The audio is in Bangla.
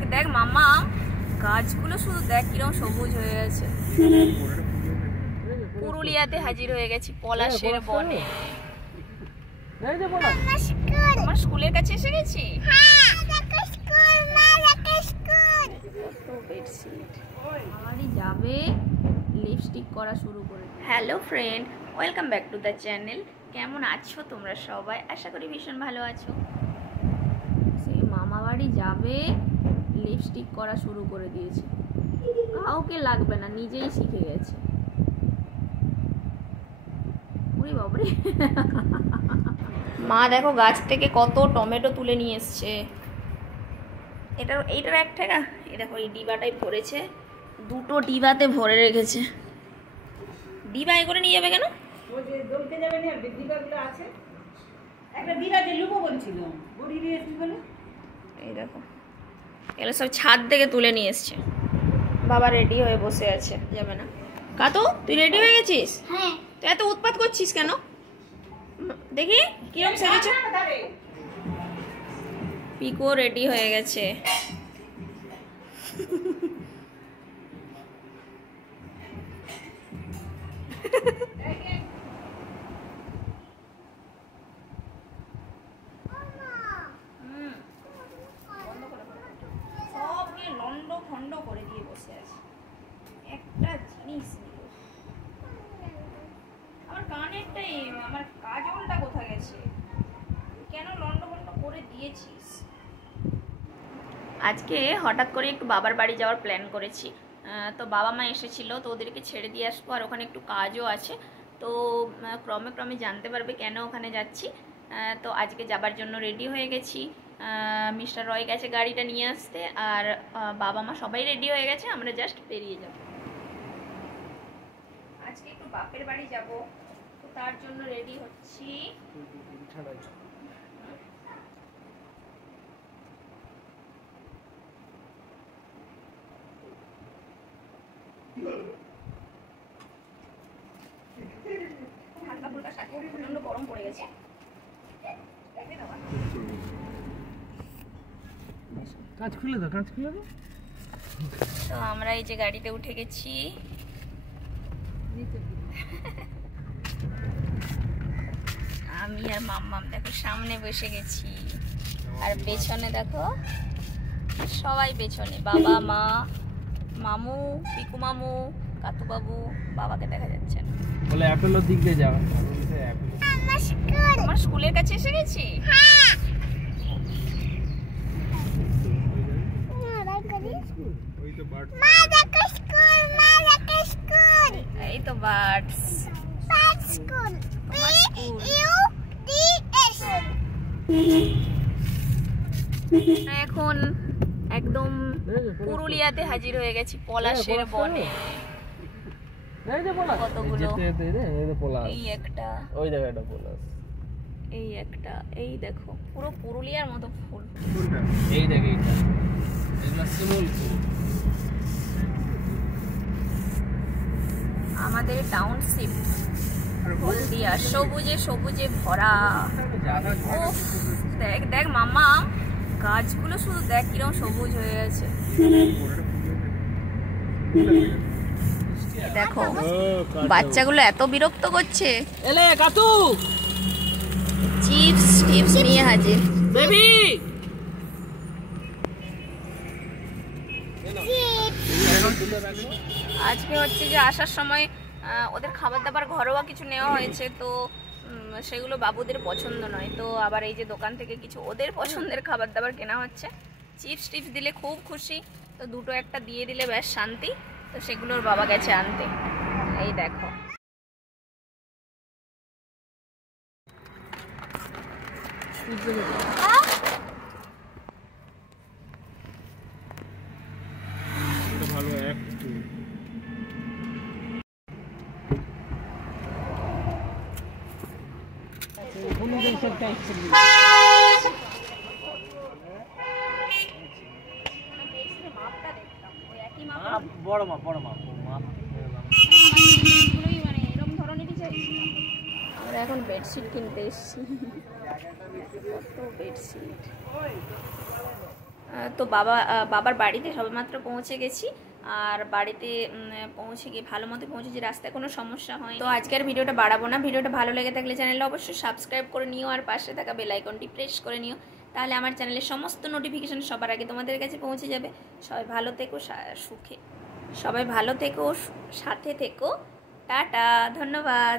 দেখ দেখ মামা, গাছগুলো শুধু দেখ কিরকম সবুজ হয়ে গেছে। পুরুলিয়াতে হাজির হয়ে গেছি পলাশের বনে। আমার স্কুলের কাছে এসে গেছি। আমারই যাবে লিপস্টিক করা শুরু করে। Hello friend, welcome back to the channel. কেমন আছো তোমরা সবাই? আশা করি ভীষণ ভালো আছো। সেই মামা বাড়ি যাবে লিপস্টিক করা শুরু করে দিয়েছে, কাউকে লাগবে না, নিজেই শিখে গেছে। ওরে বাবারে, মা দেখো গাছ থেকে কত টমেটো তুলে নিয়ে এসছে। এইটার এক টাকা, এই দেখো এই ডিবাটাই ভরেছে, দুটো ডিবাতে ভরে রেখেছে। ডিবা এ করে নিয়ে যাবে কেন? এই দেখো এগুলো সব ছাদ থেকে তুলে নিয়ে এসছে। বাবা রেডি হয়ে বসে আছে, যাবে না। কাতু তুই রেডি হয়ে গেছিস? হ্যাঁ। তুই এত উৎপাত করছিস কেন? দেখি কিরকম সেজেছে। পিকো রেডি হয়ে গেছে। সব নিয়ে লন্ড খন্ড করে দিয়ে বসে আছে, একটা জিনিস নেই। আমার কানেরটাই, আমার কাজলটা কোথায় গেছে? কেন লন্ড খন্ড করে দিয়েছিস? আজকে হঠাৎ করে একটু বাবার বাড়ি যাওয়ার প্ল্যান করেছি। তো বাবা মা এসেছিলো, তো ওদেরকে ছেড়ে দিয়ে আসবো, আর ওখানে একটু কাজও আছে। তো ক্রমে ক্রমে জানতে পারবে কেন ওখানে যাচ্ছি। তো আজকে যাবার জন্য রেডি হয়ে গেছি। মিস্টার রয় গেছে গাড়িটা নিয়ে আসতে, আর বাবা মা সবাই রেডি হয়ে গেছে, আমরা জাস্ট বেরিয়ে যাব। আজকে একটু বাপের বাড়ি যাব, তো তার জন্য রেডি হচ্ছি। হালকা ফুলকা শাড়ি, প্রচন্ড গরম পড়ে গেছে। কাঁচ খুলে দাও, কাঁচ খুলে দাও। তো আমরা এই যে গাড়িতে উঠে গেছি। আমি আর মাম্মাম দেখো সামনে বসে গেছি, আর পেছনে দেখো সবাই পেছনে, বাবা মা, মামু, পিকু মামু, কাতু বাবু। বাবাকে দেখা যাচ্ছে না, বলে অ্যাপেলের দিক দিয়ে যাও। আমার স্কুলের কাছে এসে গেছি। এই তো বার্ডস স্কুল। এখন একদম পুরুলিয়াতে হাজির হয়ে গেছি পলাশের বনে। কতগুলো, এই একটা, ওই দেখো এটা পলাশ, এই একটা, এই দেখো পুরো পুরুলিয়ার মতো ফুল। এই দেখো এইটা, এটা শিমুল ফুল। আমাদের টাউনশিপ হলদিয়া সবুজে সবুজে ভরা। ও দেখ দেখ মামা, গাছগুলো শুধু দেখ কিরকম সবুজ হয়ে গেছে। দেখো বাচ্চাগুলো এত বিরক্ত করছে। এলে কাতু চিপস টিপস নিয়ে হাজির। বেবি আজকে হচ্ছে যে আসার সময় ওদের খাবার দাবার ঘরোয়া কিছু নেওয়া হয়েছে, তো সেগুলো বাবুদের পছন্দ নয়। তো আবার এই যে দোকান থেকে কিছু ওদের পছন্দের খাবার দাবার কেনা হচ্ছে। চিপস টিপস দিলে খুব খুশি, তো দুটো একটা দিয়ে দিলে ব্যাস শান্তি। তো সেগুলোর বাবা গেছে আনতে। এই দেখো ভালো একটু বড় মা আমরা এখন বেডশিট কিনতে এসেছি। কত বেডশিট, তো বাবার বাড়িতে সবেমাত্র পৌঁছে গেছি, আর বাড়িতে পৌঁছে গিয়ে ভালো মতো পৌঁছেছি, রাস্তায় কোনো সমস্যা হয়। তো আজকের ভিডিওটা বাড়াবো না, ভিডিওটা ভালো লেগে থাকলে চ্যানেলটা অবশ্যই সাবস্ক্রাইব করে নিও, আর পাশে থাকা বেল আইকনটি প্রেস করে নিও, তাহলে আমার চ্যানেলের সমস্ত নোটিফিকেশন সবার আগে তোমাদের কাছে পৌঁছে যাবে। সবাই ভালো থেকো, সাথে থেকো, টাটা, ধন্যবাদ।